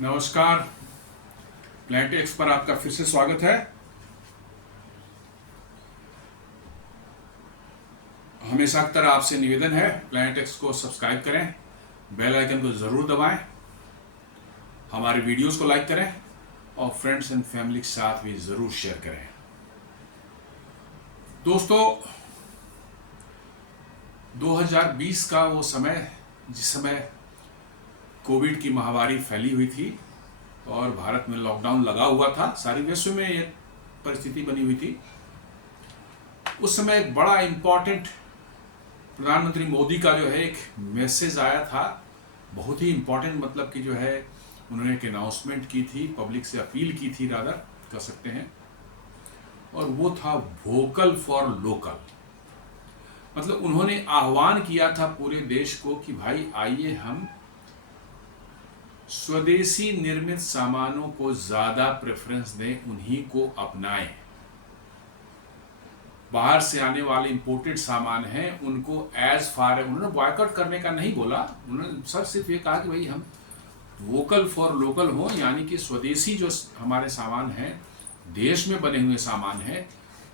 नमस्कार। Plant x पर आपका फिर से स्वागत है। हमेशा की तरह आपसे निवेदन है, प्लांट एक्स को सब्सक्राइब करें, बेल आइकन को ज़रूर दबाएं, हमारे वीडियोस को लाइक करें और फ्रेंड्स एंड फैमिली के साथ भी ज़रूर शेयर करें। दोस्तों, 2020 का वो समय जिस समय कोविड की महामारी फैली हुई थी और भारत में लॉकडाउन लगा हुआ था, सारी विश्व में ये परिस्थिति बनी हुई थी। उस समय एक बड़ा इम्पॉर्टेंट प्रधानमंत्री मोदी का जो है एक मैसेज आया था, बहुत ही इम्पॉर्टेंट, मतलब कि जो है उन्होंने एक अनाउंसमेंट की थी, पब्लिक से अपील की थी, रादर कह सकते हैं, और वो था वोकल फॉर लोकल। मतलब उन्होंने आह्वान किया था पूरे देश को कि भाई आइए हम स्वदेशी निर्मित सामानों को ज़्यादा प्रेफरेंस दें, उन्हीं को अपनाएं। बाहर से आने वाले इंपोर्टेड सामान हैं उनको एज फार, उन्होंने बॉयकॉट करने का नहीं बोला, उन्होंने सर सिर्फ ये कहा कि भाई हम वोकल फॉर लोकल हो, यानी कि स्वदेशी जो हमारे सामान हैं, देश में बने हुए सामान हैं,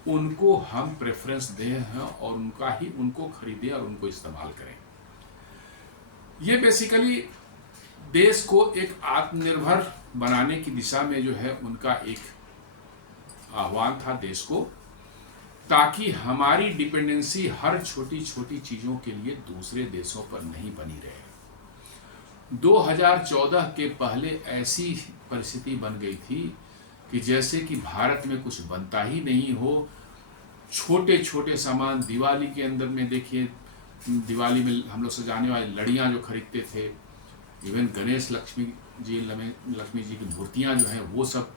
उनको हम प्रेफरेंस दें और उनको खरीदें और उनको इस्तेमाल करें। ये बेसिकली देश को एक आत्मनिर्भर बनाने की दिशा में जो है उनका एक आह्वान था देश को, ताकि हमारी डिपेंडेंसी हर छोटी छोटी चीज़ों के लिए दूसरे देशों पर नहीं बनी रहे। 2014 के पहले ऐसी परिस्थिति बन गई थी कि जैसे कि भारत में कुछ बनता ही नहीं हो। छोटे छोटे सामान दिवाली के अंदर में देखिए, दिवाली में हम लोग सजाने वाली लड़ियाँ जो खरीदते थे, इवन गणेश लक्ष्मी जी की मूर्तियाँ जो हैं, वो सब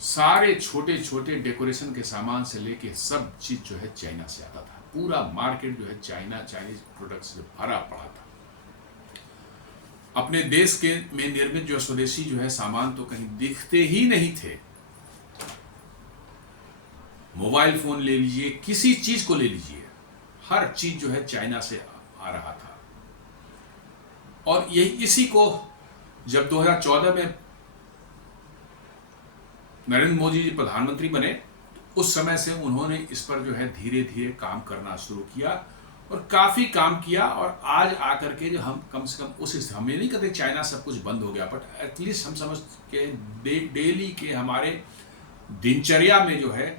सारे छोटे छोटे डेकोरेशन के सामान से लेके सब चीज़ जो है चाइना से आता था। पूरा मार्केट जो है चाइनीज प्रोडक्ट्स से भरा पड़ा था। अपने देश के में निर्मित जो स्वदेशी जो है सामान तो कहीं दिखते ही नहीं थे। मोबाइल फोन ले लीजिए, किसी चीज को ले लीजिए, हर चीज जो है चाइना से आ रहा था। और यही इसी को जब 2014 में नरेंद्र मोदी जी प्रधानमंत्री बने, उस समय से उन्होंने इस पर जो है धीरे धीरे काम करना शुरू किया और काफ़ी काम किया। और आज आकर के जो हम कम से कम उस, हम ये नहीं कहते चाइना सब कुछ बंद हो गया, बट एटलीस्ट हम समझ के डेली के हमारे दिनचर्या में जो है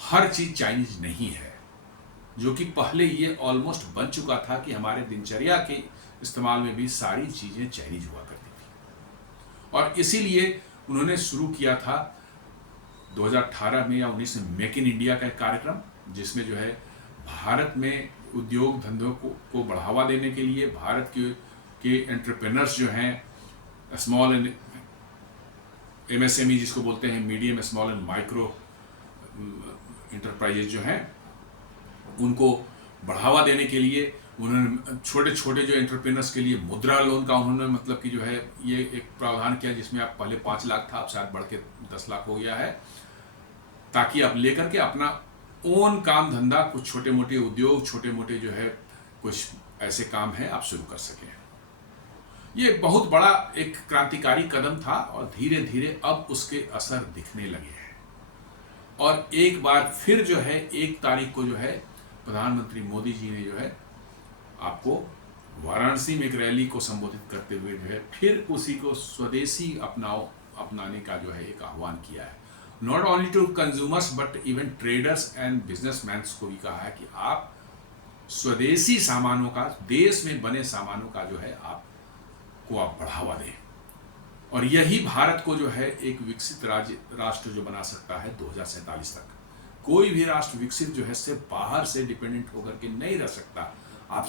हर चीज़ चाइनीज नहीं है, जो कि पहले ये ऑलमोस्ट बन चुका था कि हमारे दिनचर्या के इस्तेमाल में भी सारी चीज़ें चाइनीज हुआ करती थी। और इसीलिए उन्होंने शुरू किया था 2018 में या 19 में मेक इन इंडिया का एक कार्यक्रम, जिसमें जो है भारत में उद्योग धंधों को बढ़ावा देने के लिए भारत के एंटरप्रेन्योर्स जो हैं, स्मॉल एंड MSME जिसको बोलते हैं, medium small and micro enterprises जो हैं, उनको बढ़ावा देने के लिए उन्होंने छोटे छोटे जो एंटरप्रेन्योर्स के लिए मुद्रा लोन का उन्होंने मतलब कि जो है ये एक प्रावधान किया, जिसमें आप पहले 5 लाख था, अब शायद बढ़ के 10 लाख हो गया है, ताकि आप लेकर के अपना ओन काम धंधा, कुछ छोटे मोटे उद्योग, छोटे मोटे जो है कुछ ऐसे काम है आप शुरू कर सकें। ये बहुत बड़ा एक क्रांतिकारी कदम था और धीरे धीरे अब उसके असर दिखने लगे हैं। और एक बार फिर जो है 1 तारीख को जो है प्रधानमंत्री मोदी जी ने जो है आपको वाराणसी में एक रैली को संबोधित करते हुए जो है फिर उसी को स्वदेशी अपनाने का जो है एक आह्वान किया है। Not only to consumers but even traders and businessman को भी कहा है कि आप स्वदेशी सामानों का, देश में बने सामानों का जो है आप बढ़ावा दें। और यही भारत को जो है एक विकसित राष्ट्र जो बना सकता है 2047 तक। कोई भी राष्ट्र विकसित जो है सिर्फ बाहर से डिपेंडेंट होकर के नहीं रह सकता। आप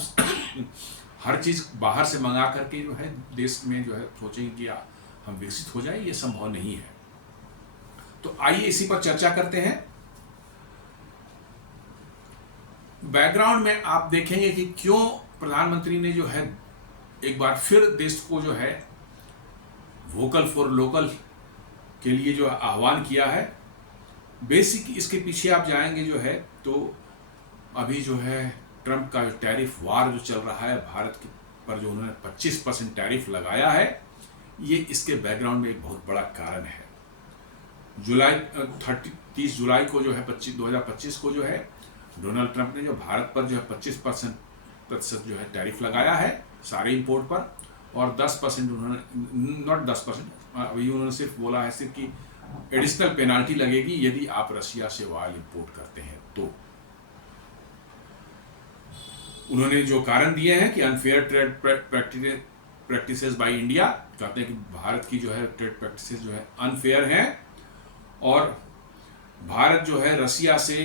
हर चीज़ बाहर से मंगा करके जो है देश में जो है सोचेंगे कि हम विकसित हो जाए, ये संभव नहीं है। तो आइए इसी पर चर्चा करते हैं। बैकग्राउंड में आप देखेंगे कि क्यों प्रधानमंत्री ने जो है एक बार फिर देश को जो है वोकल फॉर लोकल के लिए जो आह्वान किया है। बेसिक इसके पीछे आप जाएंगे जो है तो अभी जो है ट्रंप का टैरिफ वार जो चल रहा है भारत पर, जो उन्होंने 25% टैरिफ लगाया है, ये इसके बैकग्राउंड में एक बहुत बड़ा कारण है। 30 जुलाई को जो है 2025 को जो है डोनाल्ड ट्रंप ने जो भारत पर जो है 25% जो है टैरिफ लगाया है सारे इंपोर्ट पर, और 10% उन्होंने, नॉट 10%, अभी उन्होंने सिर्फ बोला है सिर्फ कि एडिशनल पेनाल्टी लगेगी यदि आप रशिया से ऑयल इंपोर्ट करते हैं तो। उन्होंने जो कारण दिए हैं कि unfair trade practices by India, कहते हैं कि भारत की जो है ट्रेड प्रैक्टिसेस जो है अनफेयर हैं, और भारत जो है रशिया से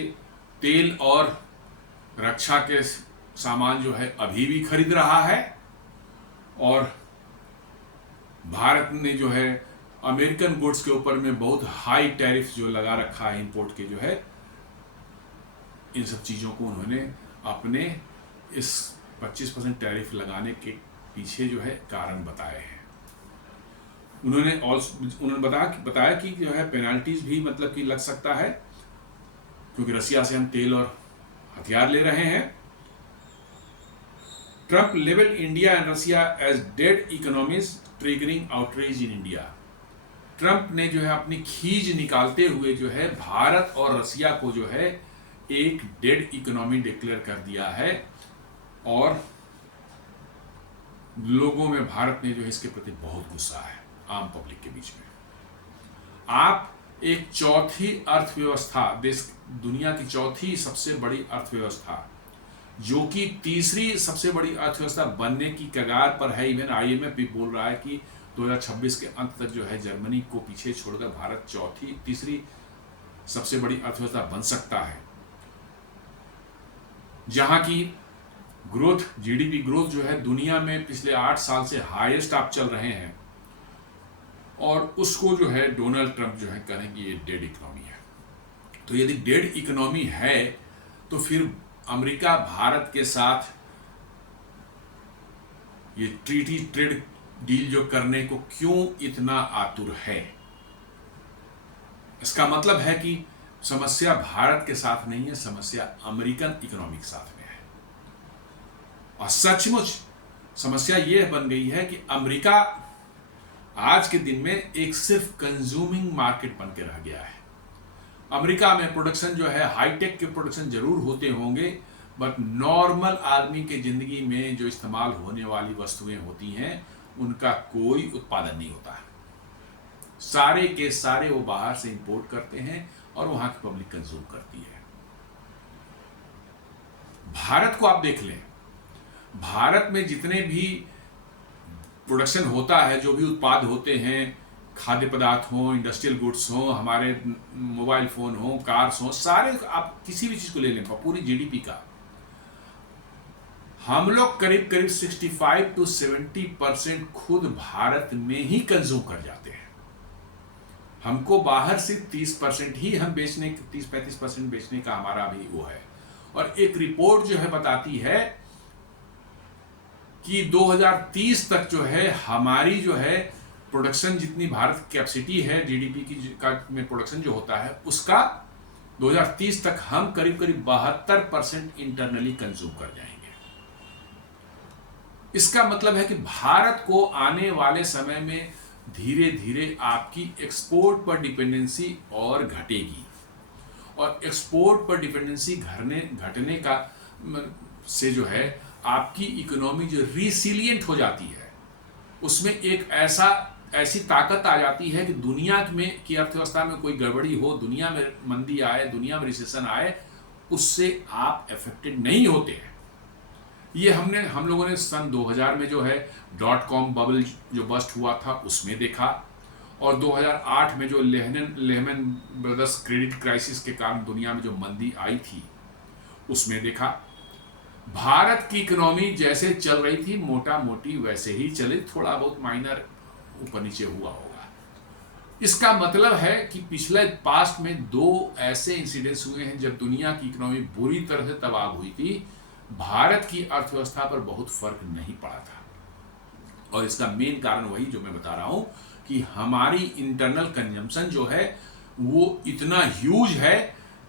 तेल और रक्षा के सामान जो है अभी भी खरीद रहा है, और भारत ने जो है अमेरिकन गुड्स के ऊपर में बहुत हाई टैरिफ जो लगा रखा है इंपोर्ट के जो है, इन सब चीज़ों को उन्होंने अपने इस 25% टैरिफ लगाने के पीछे जो है कारण बताए हैं। उन्होंने बताया कि जो है पेनाल्टीज भी मतलब कि लग सकता है, क्योंकि रशिया से हम तेल और हथियार ले रहे हैं। Trump label India and Russia as dead economies triggering outreach in India. Trump ने जो है अपनी खीज निकालते हुए जो है भारत और रशिया को जो है एक डेड इकोनॉमी डिक्लेयर कर दिया है, और लोगों में भारत में जो है इसके प्रति बहुत गुस्सा है आम पब्लिक के बीच में। आप एक चौथी अर्थव्यवस्था, दुनिया की चौथी सबसे बड़ी अर्थव्यवस्था, जो कि तीसरी सबसे बड़ी अर्थव्यवस्था बनने की कगार पर है, इवन IMF भी बोल रहा है कि 2026 के अंत तक जो है जर्मनी को पीछे छोड़कर भारत तीसरी सबसे बड़ी अर्थव्यवस्था बन सकता है, जहां की ग्रोथ, GDP ग्रोथ जो है दुनिया में पिछले 8 साल से हाईएस्ट आप चल रहे हैं, और उसको जो है डोनाल्ड ट्रंप जो है कहेंगे ये डेड इकोनॉमी है। तो यदि डेड इकोनॉमी है तो फिर अमेरिका भारत के साथ ये ट्रेड डील जो करने को क्यों इतना आतुर है? इसका मतलब है कि समस्या भारत के साथ नहीं है, समस्या अमेरिकन इकोनॉमी के साथ में है। और सचमुच समस्या यह बन गई है कि अमेरिका आज के दिन में एक सिर्फ कंज्यूमिंग मार्केट बन के रह गया है। अमेरिका में प्रोडक्शन जो है, हाईटेक के प्रोडक्शन जरूर होते होंगे, बट नॉर्मल आदमी के जिंदगी में जो इस्तेमाल होने वाली वस्तुएं होती हैं उनका कोई उत्पादन नहीं होता है। सारे के सारे वो बाहर से इंपोर्ट करते हैं और वहां की पब्लिक कंज्यूम करती है। भारत को आप देख लें, भारत में जितने भी प्रोडक्शन होता है, जो भी उत्पाद होते हैं, खाद्य पदार्थ हो, इंडस्ट्रियल गुड्स हो, हमारे मोबाइल फोन हो, कार्स हो, सारे आप किसी भी चीज को ले लें, पूरी GDP का हम लोग करीब 65 to 70% खुद भारत में ही कंज्यूम कर जाते हैं। हमको बाहर से 30% ही हम 30-35% बेचने का हमारा भी वो है। और एक रिपोर्ट जो है बताती है कि 2030 तक जो है हमारी जो है प्रोडक्शन, जितनी भारत की कैपेसिटी है GDP की में प्रोडक्शन जो होता है, उसका 2030 तक हम करीब 72% इंटरनली कंज्यूम कर जाएंगे। इसका मतलब है कि भारत को आने वाले समय में धीरे धीरे आपकी एक्सपोर्ट पर डिपेंडेंसी और घटेगी, और एक्सपोर्ट पर डिपेंडेंसी घटने का से जो है आपकी इकोनॉमी जो रिसिलियंट हो जाती है, उसमें एक ऐसी ताकत आ जाती है कि दुनिया में की अर्थव्यवस्था में कोई गड़बड़ी हो, दुनिया में मंदी आए, दुनिया में रिसेशन आए, उससे आप अफेक्टेड नहीं होते हैं। ये हम लोगों ने सन 2000 में जो है .com बबल जो बस्ट हुआ था उसमें देखा, और 2008 में जो लेहमैन ब्रदर्स क्रेडिट क्राइसिस के कारण दुनिया में जो मंदी आई थी उसमें देखा। भारत की इकोनॉमी जैसे चल रही थी मोटा मोटी वैसे ही चले, थोड़ा बहुत माइनर ऊपर नीचे हुआ होगा। इसका मतलब है कि पिछले पास्ट में 2 ऐसे इंसिडेंट्स हुए हैं जब दुनिया की इकोनॉमी बुरी तरह से तबाह हुई थी, भारत की अर्थव्यवस्था पर बहुत फर्क नहीं पड़ा था। और इसका मेन कारण वही जो मैं बता रहा हूं कि हमारी इंटरनल कंजम्पशन जो है वो इतना ह्यूज है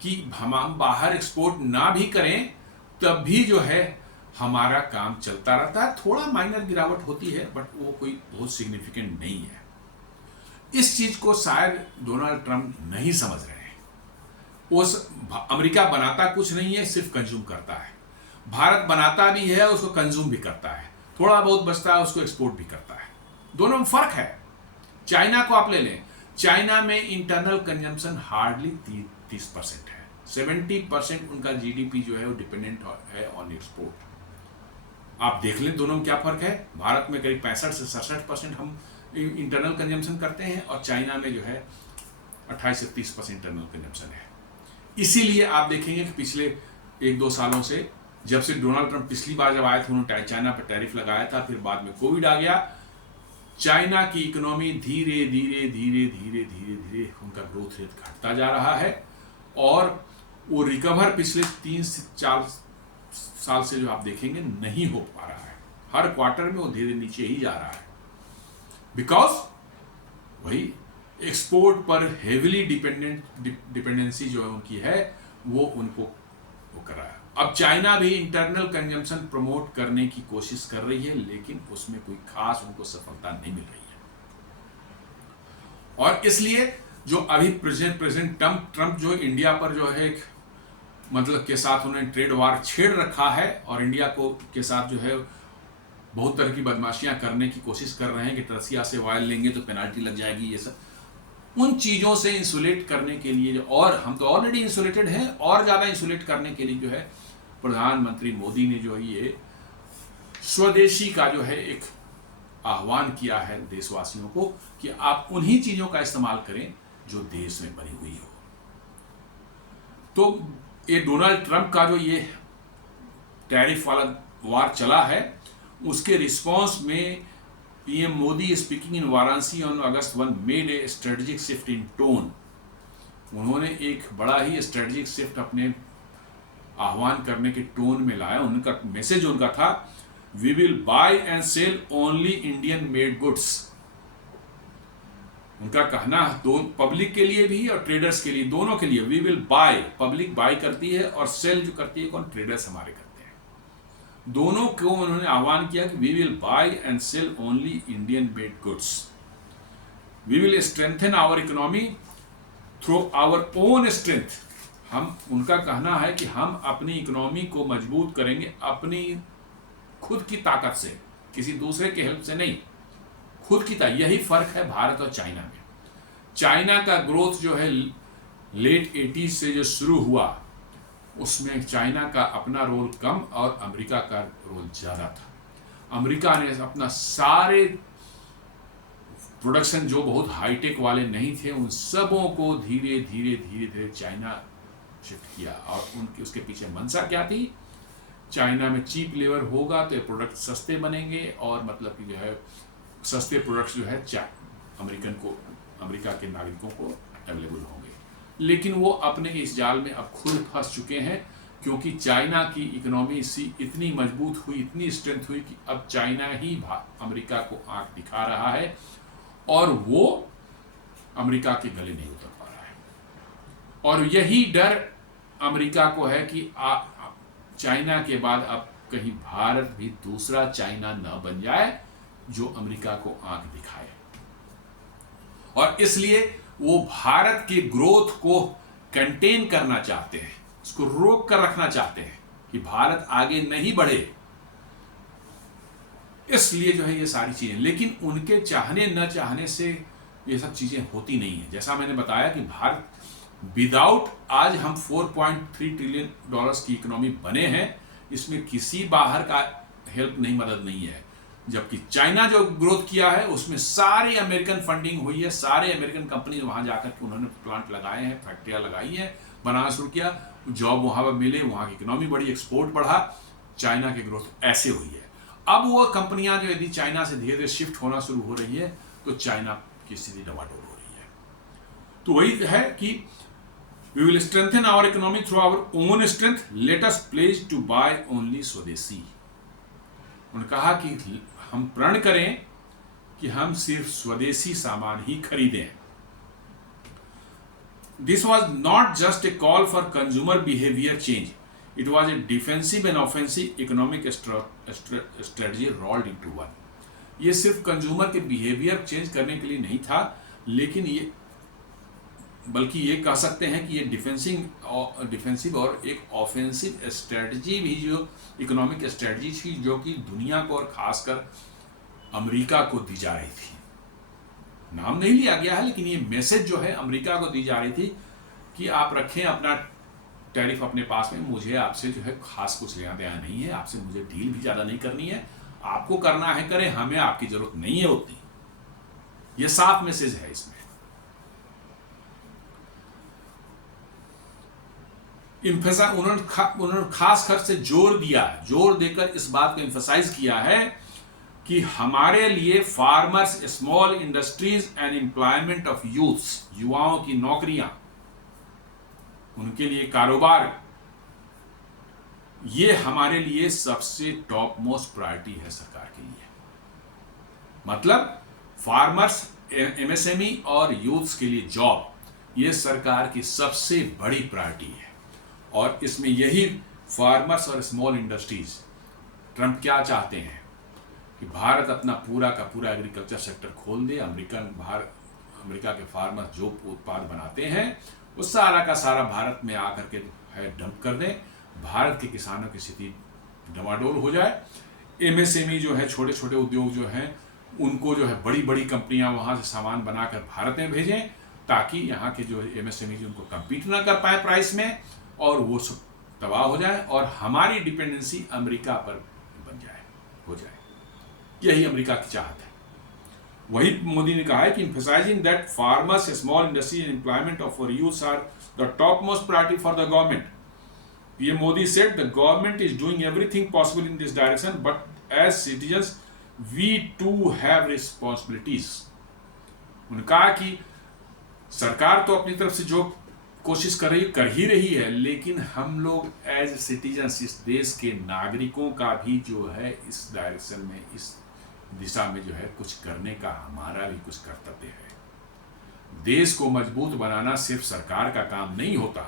कि हम बाहर एक्सपोर्ट ना भी करें तब भी जो है हमारा काम चलता रहता है। थोड़ा माइनर गिरावट होती है बट वो कोई बहुत सिग्निफिकेंट नहीं है। इस चीज को शायद डोनाल्ड ट्रंप नहीं समझ रहे हैं। अमेरिका बनाता कुछ नहीं है, सिर्फ कंज्यूम करता है। भारत बनाता भी है, उसको कंज्यूम भी करता है, थोड़ा बहुत बचता है उसको एक्सपोर्ट भी करता है। दोनों में फर्क है। चाइना को आप ले लें, चाइना में इंटरनल कंजम्पशन हार्डली 30% है। 70% उनका जीडीपी जो है वो डिपेंडेंट है ऑन एक्सपोर्ट। आप देख लें दोनों में क्या फर्क है। भारत में करीब 65 से 67% हम इंटरनल कंजम्पशन करते हैं और चाइना में जो है 28 से 30% इंटरनल कंजम्पशन है। इसीलिए आप देखेंगे कि पिछले 1-2 सालों से, जब से डोनाल्ड ट्रंप पिछली बार जब आए थे उन्होंने चाइना पर टैरिफ लगाया था, फिर बाद में कोविड आ गया, चाइना की इकोनॉमी धीरे धीरे धीरे धीरे धीरे धीरे उनका ग्रोथ रेट घटता जा रहा है और वो रिकवर पिछले 3 से 4 साल से जो आप देखेंगे नहीं हो पा रहा है। हर क्वार्टर में वो धीरे नीचे ही जा रहा है, बिकॉज वही एक्सपोर्ट पर हेविली डिपेंडेंसी जो है उनकी है वो उनको वो कर रहा है। अब चाइना भी इंटरनल कंजम्पशन प्रमोट करने की कोशिश कर रही है, लेकिन उसमें कोई खास उनको सफलता नहीं मिल रही है। और इसलिए जो अभी प्रेसिडेंट ट्रंप जो इंडिया पर जो है मतलब के साथ उन्होंने ट्रेड वार छेड़ रखा है और इंडिया को के साथ जो है बहुत तरह की बदमाशियां करने की कोशिश कर रहे हैं कि रसिया से ऑयल लेंगे तो पेनाल्टी लग जाएगी, ये सब उन चीज़ों से इंसुलेट करने के लिए, और हम तो ऑलरेडी इंसुलेटेड हैं, और ज़्यादा इंसुलेट करने के लिए जो है प्रधानमंत्री मोदी ने जो ये स्वदेशी का जो है एक आह्वान किया है देशवासियों को कि आप उन्हीं चीज़ों का इस्तेमाल करें जो देश में बनी हुई हो। तो ये डोनाल्ड ट्रंप का जो ये टैरिफ वाला वार चला है, उसके रिस्पॉन्स में PM Modi speaking in Varanasi on August 1 made a strategic shift in tone. उन्होंने एक बड़ा ही स्ट्रेटेजिक शिफ्ट अपने आह्वान करने के टोन में लाया। उनका मैसेज उनका था, we will buy and sell only Indian made goods. उनका कहना दो पब्लिक के लिए भी और ट्रेडर्स के लिए, दोनों के लिए, we will buy, public buy करती है और सेल जो करती है कौन, ट्रेडर्स हमारे करते हैं। दोनों को उन्होंने आह्वान किया कि we will buy and sell only Indian made goods, we will strengthen our economy through our own strength. हम, उनका कहना है कि हम अपनी इकोनॉमी को मजबूत करेंगे अपनी खुद की ताकत से, किसी दूसरे के हेल्प से नहीं, खुद की ताकत। यही फर्क है भारत और चाइना में। चाइना का ग्रोथ जो है लेट 80s से जो शुरू हुआ, उसमें चाइना का अपना रोल कम और अमेरिका का रोल ज़्यादा था। अमेरिका ने अपना सारे प्रोडक्शन जो बहुत हाईटेक वाले नहीं थे, उन सबों को धीरे धीरे धीरे धीरे चाइना शिफ्ट किया। और उनकी उसके पीछे मंशा क्या थी, चाइना में चीप लेबर होगा तो ये प्रोडक्ट सस्ते बनेंगे और मतलब कि जो है सस्ते प्रोडक्ट्स जो है अमेरिका के नागरिकों को अवेलेबल होंगे। लेकिन वो अपने इस जाल में अब खुद फंस चुके हैं, क्योंकि चाइना की इकोनॉमी इतनी मजबूत हुई, इतनी स्ट्रेंथ हुई कि अब चाइना ही अमेरिका को आंख दिखा रहा है और वो अमेरिका के गले नहीं उतर पा रहा है। और यही डर अमेरिका को है कि चाइना के बाद अब कहीं भारत भी दूसरा चाइना न बन जाए जो अमेरिका को आंख दिखाए। और इसलिए वो भारत के ग्रोथ को कंटेन करना चाहते हैं, उसको रोक कर रखना चाहते हैं कि भारत आगे नहीं बढ़े। इसलिए जो है ये सारी चीजें, लेकिन उनके चाहने न चाहने से ये सब चीजें होती नहीं है। जैसा मैंने बताया कि भारत विदाउट, आज हम $4.3 ट्रिलियन की इकोनॉमी बने हैं, इसमें किसी बाहर का हेल्प नहीं, मदद नहीं है। जबकि चाइना जो ग्रोथ किया है उसमें सारी अमेरिकन फंडिंग हुई है, सारे अमेरिकन कंपनी वहां जाकर के उन्होंने प्लांट लगाए हैं, फैक्ट्रियां लगाई हैं, बनाना शुरू किया, जॉब वहां पर मिले, वहां की इकोनॉमी बढ़ी, एक्सपोर्ट बढ़ा, चाइना की ग्रोथ ऐसे हुई है। अब वो कंपनियां जो यदि चाइना से धीरे धीरे शिफ्ट होना शुरू हो रही है तो चाइना की स्थिति डवाडोल हो रही है। तो वही है कि we will strengthen our economy through our own strength, let us pledge to buy only swadeshi. उन्होंने कहा कि हम प्रण करें कि हम सिर्फ स्वदेशी सामान ही खरीदें। This was not just a call for consumer behaviour change, it was a defensive and offensive economic strategy rolled into one. ये सिर्फ कंज्यूमर के बिहेवियर चेंज करने के लिए नहीं था, लेकिन ये बल्कि ये कह सकते हैं कि ये डिफेंसिव और एक ऑफेंसिव स्ट्रेटजी भी, जो इकोनॉमिक स्ट्रेटजी थी, जो कि दुनिया को और खासकर अमेरिका को दी जा रही थी। नाम नहीं लिया गया है, लेकिन ये मैसेज जो है अमेरिका को दी जा रही थी कि आप रखें अपना टैरिफ अपने पास में, मुझे आपसे जो है खास कुछ लेना देना नहीं है, आपसे मुझे डील भी ज़्यादा नहीं करनी है, आपको करना है करें, हमें आपकी ज़रूरत नहीं है उतनी। ये साफ मैसेज है इसमें। उन्होंने खास कर से जोर देकर इस बात को एम्फसाइज किया है कि हमारे लिए farmers, small industries and employment of youths, युवाओं की नौकरियां, उनके लिए कारोबार, ये हमारे लिए सबसे टॉप मोस्ट प्रायोरिटी है सरकार के लिए। मतलब फार्मर्स, एमएसएमई और यूथ्स के लिए जॉब, ये सरकार की सबसे बड़ी प्रायोरिटी है। और इसमें यही फार्मर्स और स्मॉल इंडस्ट्रीज, ट्रंप क्या चाहते हैं कि भारत अपना पूरा का पूरा एग्रीकल्चर सेक्टर खोल दे। अमेरिका के फार्मर्स जो उत्पाद बनाते हैं वो सारा का सारा भारत में आकर के है डंप कर दें, भारत के किसानों की स्थिति डमाडोल हो जाए। एमएसएमई जो है, छोटे छोटे उद्योग जो हैं, उनको जो है बड़ी बड़ी कंपनियां वहां से सामान बनाकर भारत में भेजें, ताकि यहाँ के जो एमएसएमई उनको कम्पीट ना कर पाए प्राइस में, और वो सब तबाह हो जाए और हमारी डिपेंडेंसी अमेरिका पर हो जाए। यही अमेरिका की चाहत है। वही मोदी ने कहा है कि emphasizing that farmers, small industry and employment of our youths are the topmost priority for the government. PM Modi said the government is doing everything possible in this direction, but as citizens we too have responsibilities. उन्होंने कहा कि सरकार तो अपनी तरफ से जो कोशिश कर ही रही है, लेकिन हम लोग एज सिटीजन्स, इस देश के नागरिकों का भी जो है इस डायरेक्शन में, इस दिशा में जो है कुछ करने का हमारा भी कुछ कर्तव्य है। देश को मजबूत बनाना सिर्फ सरकार का काम नहीं होता।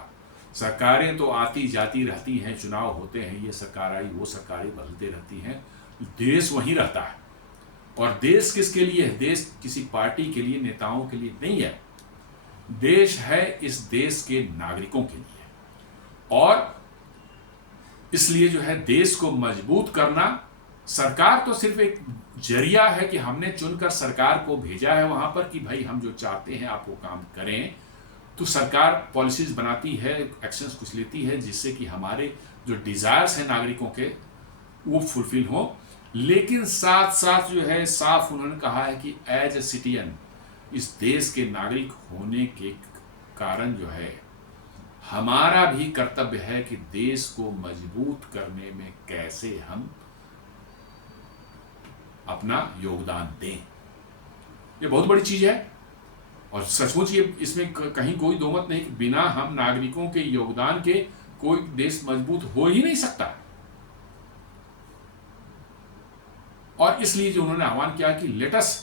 सरकारें तो आती जाती रहती हैं, चुनाव होते हैं, ये सरकार आई वो सरकारें बदलते रहती हैं, देश वहीं रहता है। और देश किसके लिए है? देश किसी पार्टी के लिए, नेताओं के लिए नहीं है। देश है इस देश के नागरिकों के लिए। और इसलिए जो है देश को मजबूत करना, सरकार तो सिर्फ एक जरिया है कि हमने चुनकर सरकार को भेजा है वहां पर कि भाई हम जो चाहते हैं आप वो काम करें। तो सरकार पॉलिसीज बनाती है, एक्शंस कुछ लेती है, जिससे कि हमारे जो डिजायर्स हैं नागरिकों के वो फुलफिल हो। लेकिन साथ साथ जो है साफ उन्होंने कहा है कि एज ए सिटीजन, इस देश के नागरिक होने के कारण जो है हमारा भी कर्तव्य है कि देश को मजबूत करने में कैसे हम अपना योगदान दें। ये बहुत बड़ी चीज है और सचमुच ये इसमें कहीं कोई दो मत नहीं कि बिना हम नागरिकों के योगदान के कोई देश मजबूत हो ही नहीं सकता। और इसलिए जो उन्होंने आह्वान किया कि लेटस,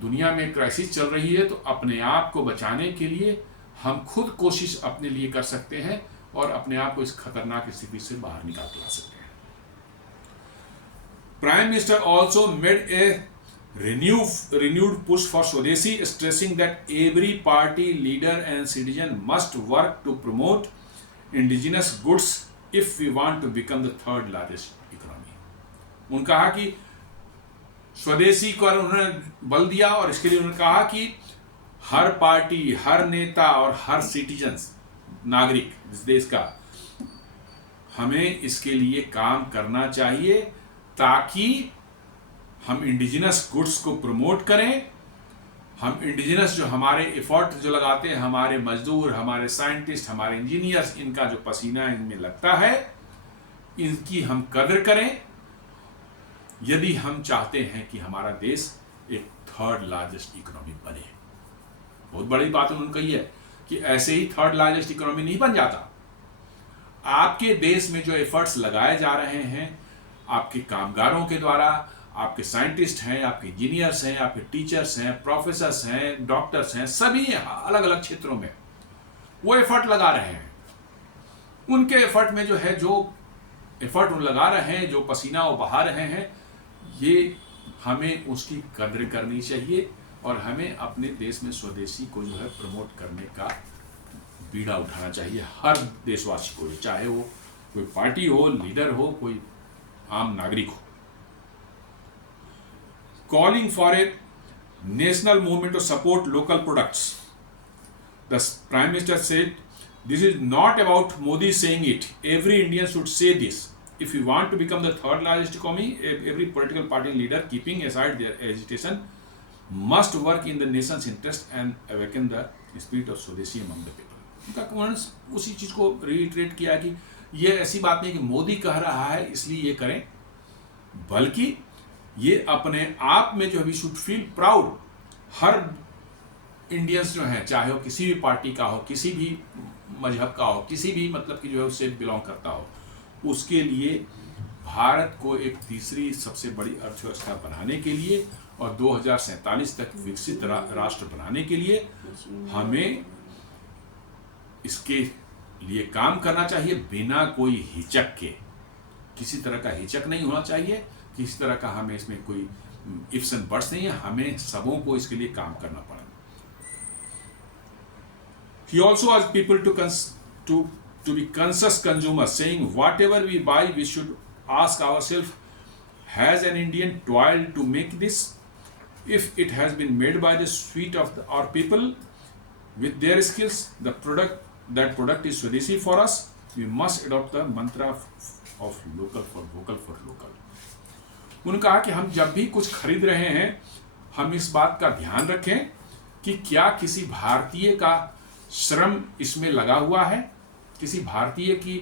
दुनिया में क्राइसिस चल रही है, तो अपने आप को बचाने के लिए हम खुद कोशिश अपने लिए कर सकते हैं और अपने आप को इस खतरनाक स्थिति से बाहर निकाल ला सकते हैं। Prime Minister also made a renewed push for Swadeshi, stressing that every party leader and citizen must work to promote indigenous goods if we want to become the third largest economy. उन्होंने कहा कि स्वदेशी को उन्होंने बल दिया और इसके लिए उन्होंने कहा कि हर पार्टी, हर नेता और हर सिटीजन, नागरिक इस देश का, हमें इसके लिए काम करना चाहिए ताकि हम इंडिजिनस गुड्स को प्रमोट करें। हम इंडिजिनस जो हमारे एफर्ट जो लगाते हैं, हमारे मजदूर, हमारे साइंटिस्ट, हमारे इंजीनियर्स, इनका जो पसीना इनमें लगता है, इनकी हम कदर करें, यदि हम चाहते हैं कि हमारा देश एक थर्ड लार्जेस्ट इकोनॉमी बने। बहुत बड़ी बात उन्होंने कही है कि ऐसे ही थर्ड लार्जेस्ट इकोनॉमी नहीं बन जाता। आपके देश में जो एफर्ट्स लगाए जा रहे हैं, आपके कामगारों के द्वारा, आपके साइंटिस्ट हैं, आपके इंजीनियर्स हैं, आपके टीचर्स हैं, प्रोफेसर्स हैं, डॉक्टर्स हैं, सभी अलग अलग क्षेत्रों में वो एफर्ट लगा रहे हैं। उनके एफर्ट में जो है, जो एफर्ट उन लगा रहे हैं, जो पसीना वो बहा रहे हैं, ये हमें उसकी कद्र करनी चाहिए और हमें अपने देश में स्वदेशी को जो है प्रमोट करने का बीड़ा उठाना चाहिए हर देशवासी को, चाहे वो कोई पार्टी हो, लीडर हो, कोई आम नागरिक हो। Calling for a national movement to support local products, the prime minister said, this is not about Modi saying it. Every Indian should say this. If we want to become the third largest economy, every political party leader, keeping aside their agitation, must work in the nation's interest and awaken the spirit of Swadeshi among the people. उन्होंने उसी चीज को retreat किया कि ये ऐसी बात नहीं कि मोदी कह रहा है इसलिए ये करें, बल्कि ये अपने आप में जो है should feel proud. Her Indians जो है, चाहे वो किसी भी पार्टी का हो, किसी भी मजहब का हो, किसी भी मतलब कि जो है उससे बिलोंग करता हो, उसके लिए भारत को एक तीसरी सबसे बड़ी अर्थव्यवस्था बनाने के लिए और 2047 तक विकसित राष्ट्र बनाने के लिए हमें इसके लिए काम करना चाहिए बिना कोई हिचक के। किसी तरह का हिचक नहीं होना चाहिए, किसी तरह का हमें इसमें कोई इफ्स एंड बट्स नहीं है, हमें सबों को इसके लिए काम करना पड़ेगा। He also asked people to be conscious consumers, saying whatever we buy, we should ask ourselves, has an Indian toiled to make this? If it has been made by the sweat of our people with their skills, that product is Swadeshi for us. We must adopt the mantra of local for local. उन्होंने कहा कि हम जब भी कुछ खरीद रहे हैं, हम इस बात का ध्यान रखें कि क्या किसी भारतीय का श्रम इसमें लगा हुआ है, किसी भारतीय की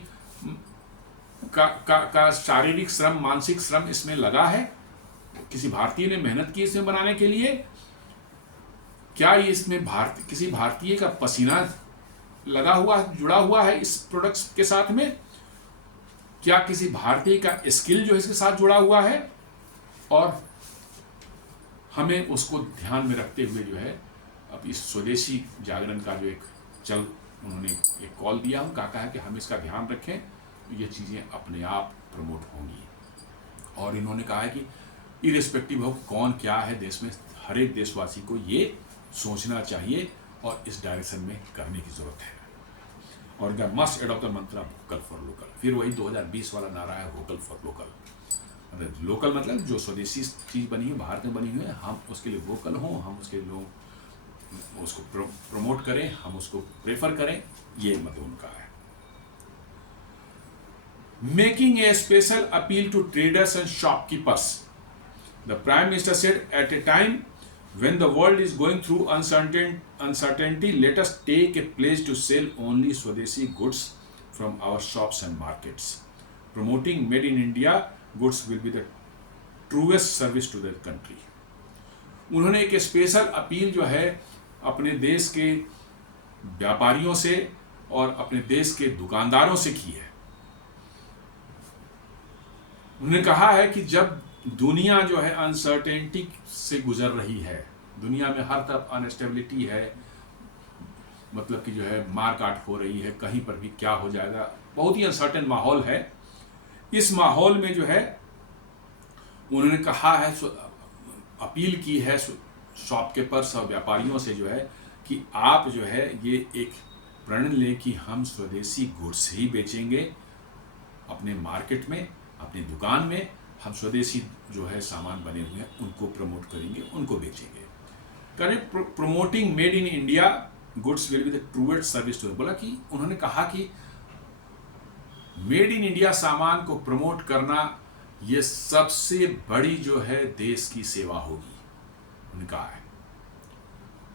का शारीरिक श्रम, मानसिक श्रम इसमें लगा है, किसी भारतीय ने मेहनत की इसमें बनाने के लिए, क्या ये इसमें किसी भारतीय का पसीना लगा हुआ, जुड़ा हुआ है इस प्रोडक्ट्स के साथ में, क्या किसी भारतीय का स्किल जो इसके साथ जुड़ा हुआ है, और हमें उसको ध्यान में रखते हुए जो है अब इस स्वदेशी जागरण का जो एक उन्होंने एक कॉल दिया, उनका कहा है कि हम इसका ध्यान रखें, तो ये चीज़ें अपने आप प्रमोट होंगी। और इन्होंने कहा है कि इरिस्पेक्टिव हो कौन क्या है देश में, हर एक देशवासी को ये सोचना चाहिए और इस डायरेक्शन में करने की ज़रूरत है। और इनका must adopt the Mantra vocal for local. फिर वही 2020 वाला नारा है वोकल फॉर लोकल। मतलब लोकल मतलब जो स्वदेशी चीज़ बनी है, भारत में बनी हुई है, हम उसके लिए वोकल हों, हम उसके लोग उसको प्रमोट करें, हम उसको प्रेफर करें, ये मतलब उनका है। Making a special appeal to traders and shopkeepers, the prime minister said at a time when the world is going through uncertainty, let us take a pledge to sell only Swadeshi goods from our shops and markets. Promoting made in India goods will be the truest service to the country. उन्होंने एक special appeal जो है अपने देश के व्यापारियों से और अपने देश के दुकानदारों से की है। उन्होंने कहा है कि जब दुनिया जो है अनसर्टेनिटी से गुजर रही है, दुनिया में हर तरफ अनस्टेबिलिटी है, मतलब कि जो है मारकाट हो रही है, कहीं पर भी क्या हो जाएगा, बहुत ही अनसर्टेन माहौल है। इस माहौल में जो है उन्होंने कहा है, अपील की है शॉपकीपर्स और व्यापारियों से जो है कि आप जो है ये एक प्रण लें कि हम स्वदेशी गुड्स ही बेचेंगे अपने मार्केट में, अपनी दुकान में। हम स्वदेशी जो है सामान बने हुए हैं उनको प्रमोट करेंगे, उनको बेचेंगे। करें promoting made in India goods will be the truest service to. बोला कि उन्होंने कहा कि मेड इन इंडिया सामान को प्रमोट करना ये सबसे बड़ी जो है देश की सेवा होगी। उन्होंने कहा है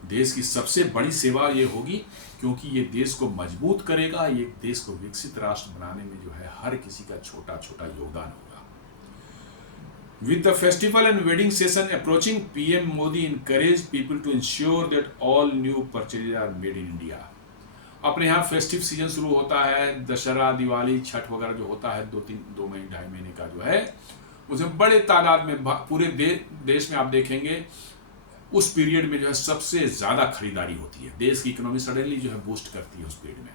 देश की सबसे बड़ी सेवा ये होगी, क्योंकि ये देश को मजबूत करेगा, ये देश को विकसित राष्ट्र बनाने में जो है हर किसी का छोटा छोटा योगदान होगा। With the festival and wedding season approaching, PM Modi encouraged people to ensure that all new purchases are made in India. अपने यहाँ फेस्टिव सीजन शुरू होता है, दशहरा, दिवाली, छठ वगैरह जो होता है 2 महीने 2.5 महीने का जो है, उसमें बड़े तादाद में पूरे देश में आप देखेंगे उस पीरियड में जो है सबसे ज़्यादा खरीदारी होती है। देश की इकोनॉमी सडनली जो है बूस्ट करती है उस पीरियड में।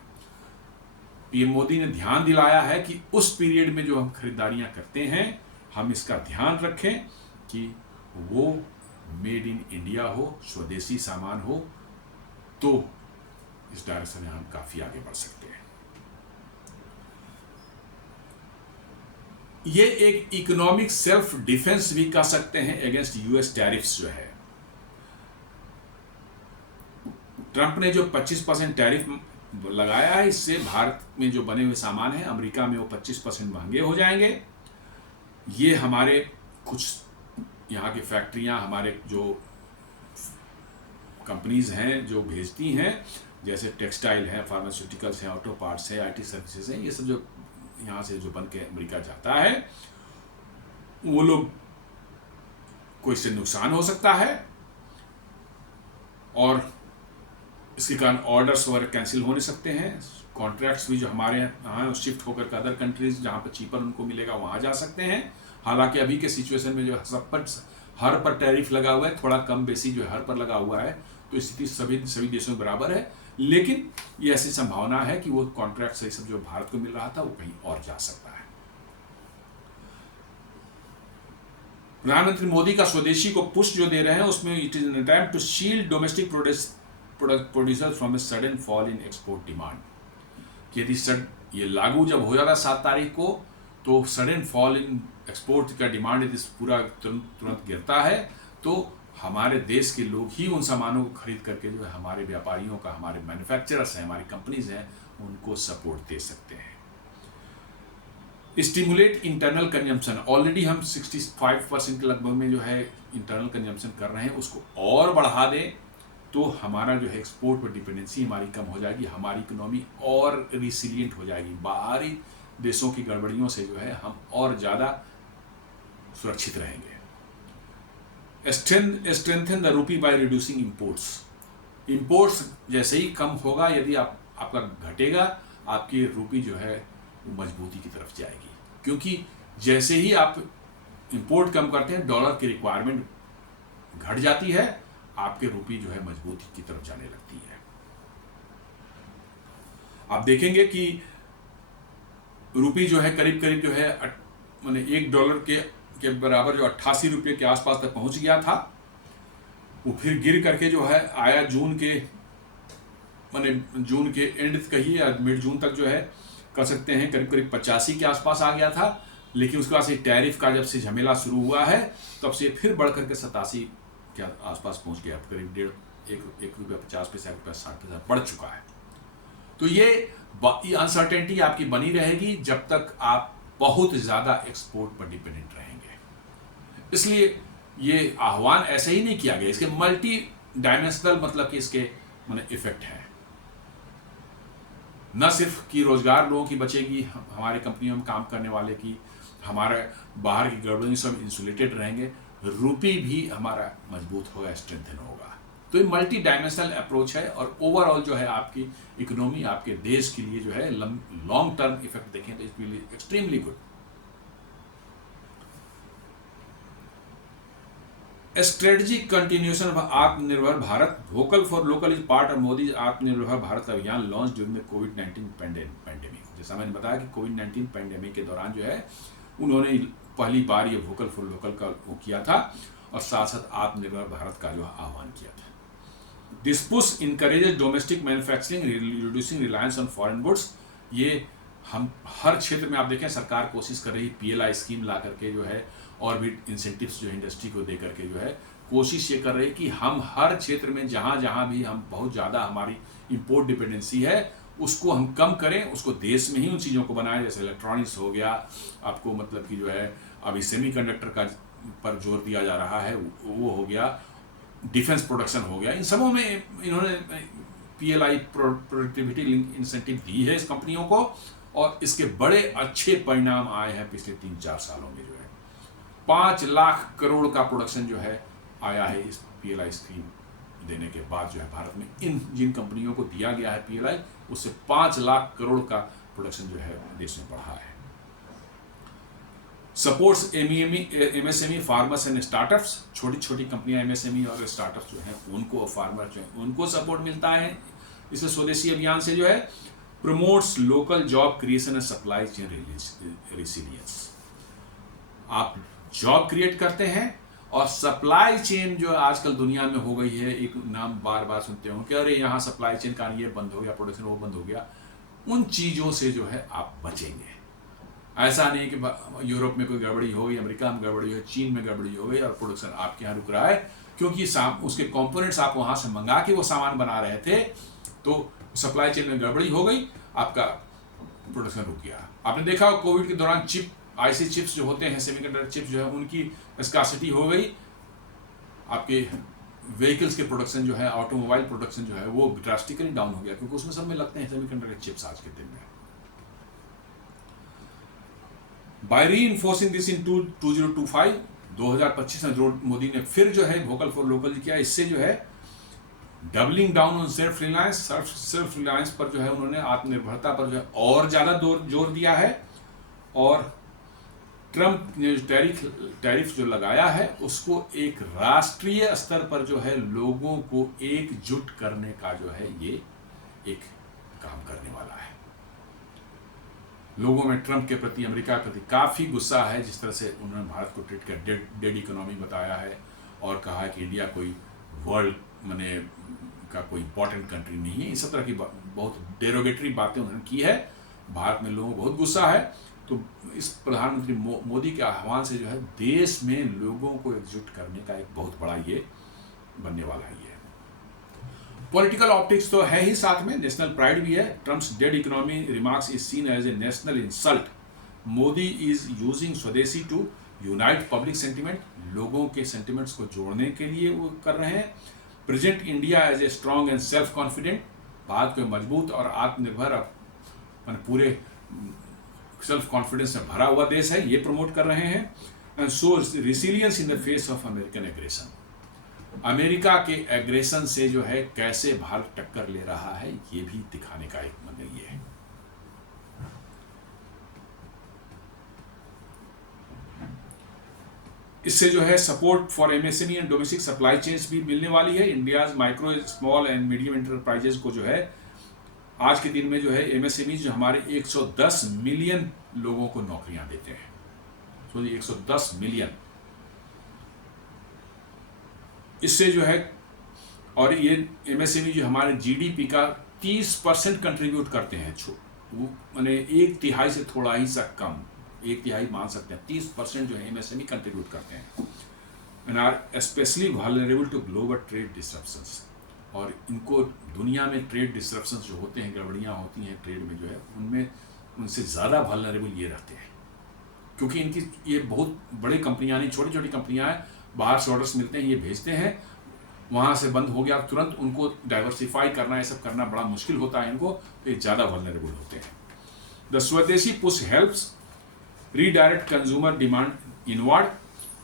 पीएम मोदी ने ध्यान दिलाया है कि उस पीरियड में जो हम खरीदारियां करते हैं हम इसका ध्यान रखें कि वो मेड इन इंडिया हो, स्वदेशी सामान हो, तो इस डायरेक्शन में हम काफी आगे बढ़ सकते हैं। ये एक इकोनॉमिक सेल्फ डिफेंस भी कह सकते हैं अगेंस्ट यूएस टैरिफ्स जो है। ट्रंप ने जो 25% टैरिफ लगाया है, इससे भारत में जो बने हुए सामान हैं अमेरिका में वो 25% महंगे हो जाएंगे। ये हमारे कुछ यहाँ की फैक्ट्रियाँ, हमारे जो कंपनीज हैं जो भेजती हैं, जैसे टेक्सटाइल है, फार्मास्यूटिकल्स हैं, ऑटो पार्ट्स है, आईटी सर्विसेज हैं, ये सब जो यहाँ से जो बन के अमेरिका जाता है, वो लोग को इससे नुकसान हो सकता है और इसके कारण ऑर्डर्स वगैरह कैंसिल हो नहीं सकते हैं। कॉन्ट्रैक्ट्स भी जो हमारे यहाँ शिफ्ट होकर अदर कंट्रीज जहाँ पर चीपर उनको मिलेगा वहाँ जा सकते हैं। हालांकि अभी के सिचुएशन में जो सब पर हर पर टैरिफ लगा हुआ है, थोड़ा कम बेसी जो हर पर लगा हुआ है, तो स्थिति सभी देशों में बराबर है, लेकिन ये ऐसी संभावना है कि वो कॉन्ट्रैक्ट से सब जो भारत को मिल रहा था वो कहीं और जा सकता है। प्रधानमंत्री मोदी का स्वदेशी को पुश जो दे रहे हैं उसमें it is an attempt to shield domestic producer from a sudden fall in export demand. यदि ये लागू जब हो जाता 7 तारीख को, तो सडन फॉल इन एक्सपोर्ट का डिमांड यदि पूरा तुरंत गिरता है, तो हमारे देश के लोग ही उन सामानों को खरीद करके जो है हमारे व्यापारियों का, हमारे मैन्युफैक्चरर्स हैं, हमारी कंपनीज हैं, उनको सपोर्ट दे सकते हैं। स्टिमुलेट इंटरनल कंजम्पशन, ऑलरेडी हम 65% के लगभग में जो है इंटरनल कंजम्पशन कर रहे हैं, उसको और बढ़ा दें तो हमारा जो है एक्सपोर्ट पर डिपेंडेंसी हमारी कम हो जाएगी, हमारी इकोनॉमी और रिसिलियंट हो जाएगी, बाहरी देशों की गड़बड़ियों से जो है हम और ज़्यादा सुरक्षित रहेंगे। Strengthen the rupee by reducing imports जैसे ही कम होगा, यदि आपका घटेगा, आपकी रूपी जो है वो मजबूती की तरफ जाएगी, क्योंकि जैसे ही आप इंपोर्ट कम करते हैं डॉलर की रिक्वायरमेंट घट जाती है, आपके रूपी जो है मजबूती की तरफ जाने लगती है। आप देखेंगे कि रूपी जो है करीब करीब जो है माने $1 के बराबर जो 88 रुपये के आसपास तक पहुंच गया था, वो फिर गिर करके जो है आया जून के एंड कहिए या मिड जून तक जो है कर सकते हैं करीब करीब 85 के आसपास आ गया था। लेकिन उसके बाद से टैरिफ का जब से झमेला शुरू हुआ है, तब से फिर बढ़ करके 87 के आसपास पहुंच गया, करीब ₹1.50 ₹1.60 बढ़ चुका है। तो ये अनसर्टेनिटी आपकी बनी रहेगी जब तक आप बहुत ज़्यादा एक्सपोर्ट पर डिपेंडेंट रहेंगे। इसलिए ये आह्वान ऐसे ही नहीं किया गया, इसके मल्टी डायमेंशनल मतलब कि इसके इफेक्ट है। न सिर्फ कि रोजगार लोगों की बचेगी, हमारे कंपनियों में काम करने वाले की, हमारे बाहर की गड़बड़ी सब इंसुलेटेड रहेंगे, रूपी भी हमारा मजबूत होगा, स्ट्रेंथन होगा। तो ये मल्टी डायमेंशनल अप्रोच है और ओवरऑल जो है आपकी इकोनॉमी, आपके देश के लिए जो है लॉन्ग टर्म इफेक्ट देखें तो it will be extremely good. Strategic continuation of Atmanirbhar Bharat, vocal for local is part of Modi Atmanirbhar Bharat Abhiyan launch during the कोविड-19 पैंडेमिक। जैसा मैंने बताया कि कोविड-19 पैंडेमिक के दौरान जो है उन्होंने पहली बार ये वोकल फॉर लोकल का वो किया था और साथ साथ आत्मनिर्भर भारत का जो आह्वान किया था। This push encourages domestic manufacturing, reducing reliance on foreign goods. ये हम हर क्षेत्र में आप देखें सरकार कोशिश कर रही है PLI स्कीम ला करके जो है और भी इंसेंटिव्स जो है इंडस्ट्री को दे करके जो है कोशिश ये कर रहे हैं कि हम हर क्षेत्र में जहाँ जहाँ भी हम बहुत ज़्यादा हमारी इंपोर्ट डिपेंडेंसी है उसको हम कम करें, उसको देश में ही उन चीज़ों को बनाएं। जैसे इलेक्ट्रॉनिक्स हो गया, आपको मतलब कि जो है अभी सेमीकंडक्टर का पर जोर दिया जा रहा है, वो हो गया, डिफेंस प्रोडक्शन हो गया, इन सबों में इन्होंने PLI प्रोडक्टिविटी लिंक इंसेंटिव दी है इस कंपनियों को और इसके बड़े अच्छे परिणाम आए हैं पिछले 3-4 सालों में। जो है 5 लाख करोड़ का प्रोडक्शन जो है आया है इस PLI स्कीम देने के बाद जो है भारत में। इन जिन कंपनियों को दिया गया है PLI उससे 5 लाख करोड़ का प्रोडक्शन जो है देश में बढ़ा है। Supports MSME farmers and startups, छोटी छोटी कंपनियां MSME और स्टार्टअप्स जो हैं उनको, फार्मर जो है उनको सपोर्ट मिलता है इस स्वदेशी अभियान से। जो है promotes local job creation and supply chain resilience. आप जॉब क्रिएट करते हैं और सप्लाई चेन जो आजकल दुनिया में हो गई है, एक नाम बार बार सुनते हो कि अरे यहाँ सप्लाई चेन का ये बंद हो गया, प्रोडक्शन वो बंद हो गया, उन चीज़ों से जो है आप बचेंगे। ऐसा नहीं कि यूरोप में कोई गड़बड़ी हो गई, अमेरिका में गड़बड़ी हो, चीन में गड़बड़ी हो गई और प्रोडक्शन आपके यहाँ रुक रहा है क्योंकि उसके कंपोनेंट्स आप वहाँ से मंगा के वो सामान बना रहे थे, तो सप्लाई चेन में गड़बड़ी हो गई, आपका प्रोडक्शन रुक गया। आपने देखा कोविड के दौरान चिप, आईसी चिप्स जो होते हैं, सेमीकंडक्टर चिप्स जो है, उनकी स्कासिटी हो गई, आपके व्हीकल्स के प्रोडक्शन जो है, ऑटोमोबाइल प्रोडक्शन जो है वो ड्रास्टिकली डाउन हो गया क्योंकि उसमें सब में लगते हैं सेमीकंडक्टर चिप्स आज के दिन में। बाय रीइंफोर्सिंग दिस इन 2025 में मोदी ने फिर जो है वोकल फॉर लोकल किया। इससे जो है doubling down on self reliance पर जो है उन्होंने आत्मनिर्भरता पर जो है और ज़्यादा जोर दिया है। और ट्रम्प ने टैरिफ जो लगाया है उसको एक राष्ट्रीय स्तर पर जो है लोगों को एकजुट करने का जो है ये एक काम करने वाला है। लोगों में ट्रम्प के प्रति, अमेरिका के प्रति काफ़ी गुस्सा है, जिस तरह से उन्होंने भारत को ट्रीट कर डेड इकोनॉमी बताया है और कहा है कि इंडिया कोई वर्ल्ड माने का कोई इंपॉर्टेंट कंट्री नहीं है। इस तरह की बहुत डेरोगेटरी बातें उन्होंने की है। भारत में लोगों को बहुत गुस्सा है, तो इस प्रधानमंत्री मोदी के आह्वान से जो है देश में लोगों को एकजुट करने का एक बहुत बड़ा ये बनने वाला है। ये पॉलिटिकल ऑप्टिक्स तो है ही, साथ में नेशनल प्राइड भी है। Trump's dead economy remarks is seen as a national insult. Modi is using swadeshi to unite public sentiment. लोगों के सेंटिमेंट्स को जोड़ने के लिए वो कर रहे हैं। Present India as a strong and self confident. Bharat को मजबूत और आत्मनिर्भर पूरे सेल्फ कॉन्फिडेंस से भरा हुआ देश है, ये प्रमोट कर रहे हैं। And so resilience in the face of American aggression. America के एग्रेशन से जो है कैसे भारत टक्कर ले रहा है, ये भी दिखाने का एक मतलब ये है। इससे जो है support for MSME and domestic supply chains भी मिलने वाली है। India's micro, small and medium enterprises को जो है आज के दिन में जो है एमएसएमई जो हमारे 110 मिलियन लोगों को नौकरियां देते हैं। तो 110 मिलियन, इससे जो है, और ये एमएसएमई जो हमारे जीडीपी का 30% कंट्रीब्यूट करते हैं। वो माने 1/3 से थोड़ा ही सा कम, 1/3 मान सकते हैं। 30% जो है एमएसएमई कंट्रीब्यूट करते हैं। And are specially vulnerable to global trade disruptions. और इनको दुनिया में ट्रेड डिसरप्शंस जो होते हैं, गड़बड़ियाँ होती हैं ट्रेड में जो है, उनमें उनसे ज़्यादा वल्नरेबल ये रहते हैं क्योंकि इनकी ये बहुत बड़ी कंपनियाँ नहीं, छोटी छोटी कंपनियाँ हैं। बाहर से ऑर्डर्स मिलते हैं, ये भेजते हैं, वहाँ से बंद हो गया तुरंत उनको डाइवर्सिफाई करना, ये सब करना बड़ा मुश्किल होता है इनको, तो ये ज़्यादा वल्नरेबल होते हैं। द स्वदेशी push helps redirect consumer demand inward.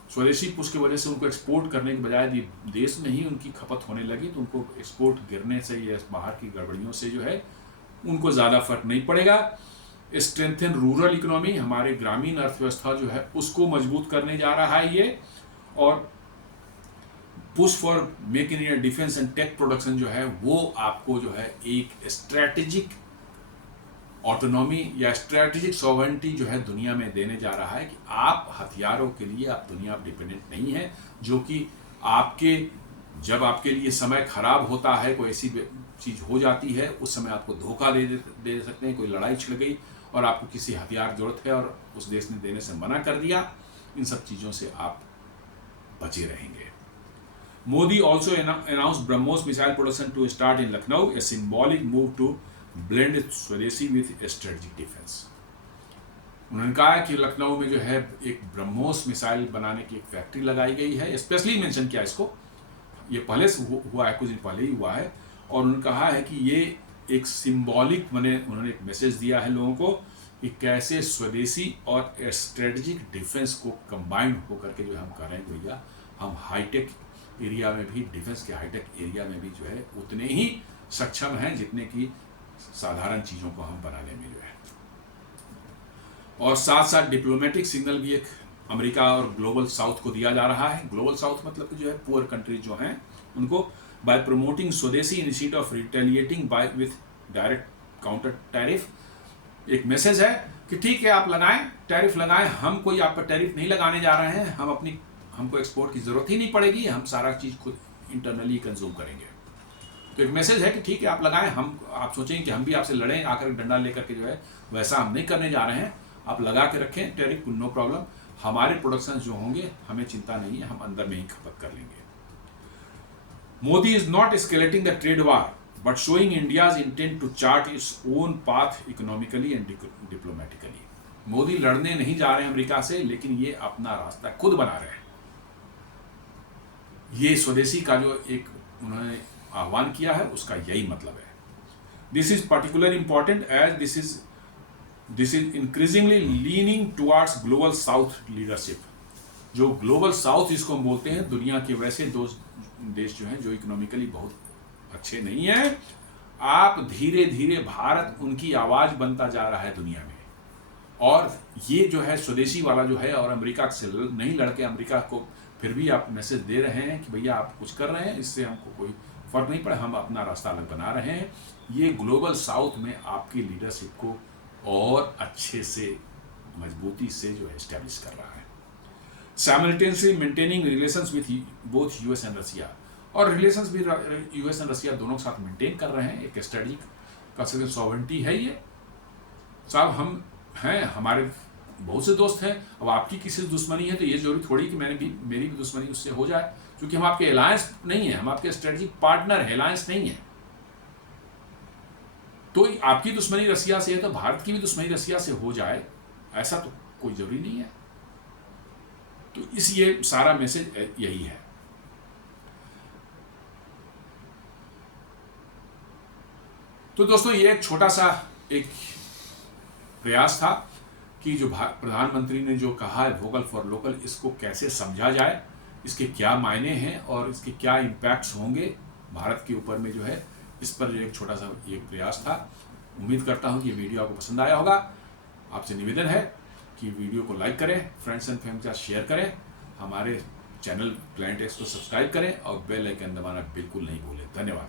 स्वदेशी पुश की वजह से उनको एक्सपोर्ट करने के बजाय देश में ही उनकी खपत होने लगी, तो उनको एक्सपोर्ट गिरने से या बाहर की गड़बड़ियों से जो है उनको ज़्यादा फर्क नहीं पड़ेगा। स्ट्रेंथन रूरल इकोनॉमी, हमारे ग्रामीण अर्थव्यवस्था जो है उसको मजबूत करने जा रहा है ये। और push for make in India defence and tech production जो है वो आपको जो है एक स्ट्रैटेजिक ऑटोनॉमी या स्ट्रैटेजिक सॉवरेंटी जो है दुनिया में देने जा रहा है कि आप हथियारों के लिए आप दुनिया पर डिपेंडेंट नहीं है, जो कि आपके जब आपके लिए समय खराब होता है, कोई ऐसी चीज़ हो जाती है, उस समय आपको धोखा दे सकते हैं। कोई लड़ाई छिड़ गई और आपको किसी हथियार की जरूरत है और उस देश ने देने से मना कर दिया, इन सब चीज़ों से आप बचे रहेंगे। Modi also announce BrahMos missile production to start in Lucknow, a symbolic move to blend swadeshi with strategic defence. उन्होंने कहा कि लखनऊ में जो है एक ब्रह्मोस मिसाइल बनाने की एक फैक्ट्री लगाई गई है, स्पेशली मेंशन किया इसको, ये पहले से हुआ है, कुछ दिन पहले ही हुआ है। और उन्होंने कहा है कि ये एक सिंबॉलिक उन्होंने एक मैसेज दिया है लोगों को कि कैसे स्वदेशी और स्ट्रेटेजिक डिफेंस को कंबाइंड होकर के जो हम कर रहे हैं भैया, हम हाईटेक एरिया में भी, डिफेंस के हाईटेक एरिया में भी जो है उतने ही सक्षम हैं जितने की साधारण चीज़ों को हम बनाने में जो है। और साथ साथ डिप्लोमेटिक सिग्नल भी एक अमेरिका और ग्लोबल साउथ को दिया जा रहा है। ग्लोबल साउथ मतलब कि जो है पुअर कंट्रीज जो हैं उनको, by promoting swadeshi initiative of retaliating by with direct counter tariff, एक मैसेज है कि ठीक है आप लगाएं, टैरिफ लगाएं, हम कोई आप पर टैरिफ नहीं लगाने जा रहे हैं, हमको एक्सपोर्ट की जरूरत ही नहीं पड़ेगी, हम सारा चीज़ खुद इंटरनली कंज्यूम करेंगे। तो एक मैसेज है कि ठीक है आप लगाएं, आप सोचेंगे कि हम भी आपसे लड़ें आकर डंडा लेकर के, जो है वैसा हम नहीं करने जा रहे हैं, आप लगा के रखें टैरिफ, नो प्रॉब्लम, हमारे प्रोडक्शन जो होंगे हमें चिंता नहीं है, हम अंदर में ही खपत कर लेंगे। Modi is not escalating the trade war but showing India's intent to chart its own path economically and diplomatically. Modi लड़ने नहीं जा रहे हैं अमेरिका से, लेकिन ये अपना रास्ता खुद बना रहे हैं। ये स्वदेशी का जो एक उन्होंने आह्वान किया है उसका यही मतलब है। This is particular important as this is increasingly leaning towards global south leadership. जो ग्लोबल साउथ जिसको हम बोलते हैं, दुनिया के वैसे दो देश जो हैं जो इकोनॉमिकली बहुत अच्छे नहीं हैं, आप धीरे धीरे भारत उनकी आवाज बनता जा रहा है दुनिया में। और ये जो है स्वदेशी वाला जो है, और अमेरिका से नहीं लड़के अमेरिका को फिर भी आप मैसेज दे रहे हैं कि भैया आप कुछ कर रहे हैं, इससे हमको कोई फर्क नहीं पड़ा, हम अपना रास्ता अलग बना रहे हैं। ये ग्लोबल साउथ में आपकी लीडरशिप को और अच्छे से मजबूती से जो है एस्टेब्लिश कर रहा है। Simultaneously maintaining relations with both US and Russia, और रिलेशंस भी यूएस एंड रसिया दोनों के साथ मेंटेन कर रहे हैं। एक स्ट्रेटजी का सॉवरेंटी है ये साहब। हम हैं, हमारे बहुत से दोस्त हैं, अब आपकी किसी से दुश्मनी है तो ये जरूरी थोड़ी कि मेरी भी दुश्मनी उससे हो जाए, क्योंकि हम आपके अलायंस नहीं है, हम आपके स्ट्रेटजिक पार्टनर है, अलायंस नहीं है। तो आपकी दुश्मनी रसिया से है तो भारत की भी दुश्मनी रसिया से हो जाए, ऐसा तो कोई जरूरी नहीं है। तो ये सारा मैसेज यही है। तो दोस्तों ये एक छोटा सा एक प्रयास था कि जो प्रधानमंत्री ने जो कहा है वोकल फॉर लोकल, इसको कैसे समझा जाए, इसके क्या मायने हैं और इसके क्या इम्पैक्ट्स होंगे भारत के ऊपर में जो है, इस पर जो एक छोटा सा ये प्रयास था। उम्मीद करता हूँ कि ये वीडियो आपको पसंद आया होगा। आपसे निवेदन है कि वीडियो को लाइक करें, फ्रेंड्स एंड फैमिली के साथ शेयर करें, हमारे चैनल प्लैनेट एक्स को सब्सक्राइब करें और बेल आइकन दबाना बिल्कुल नहीं भूलें। धन्यवाद।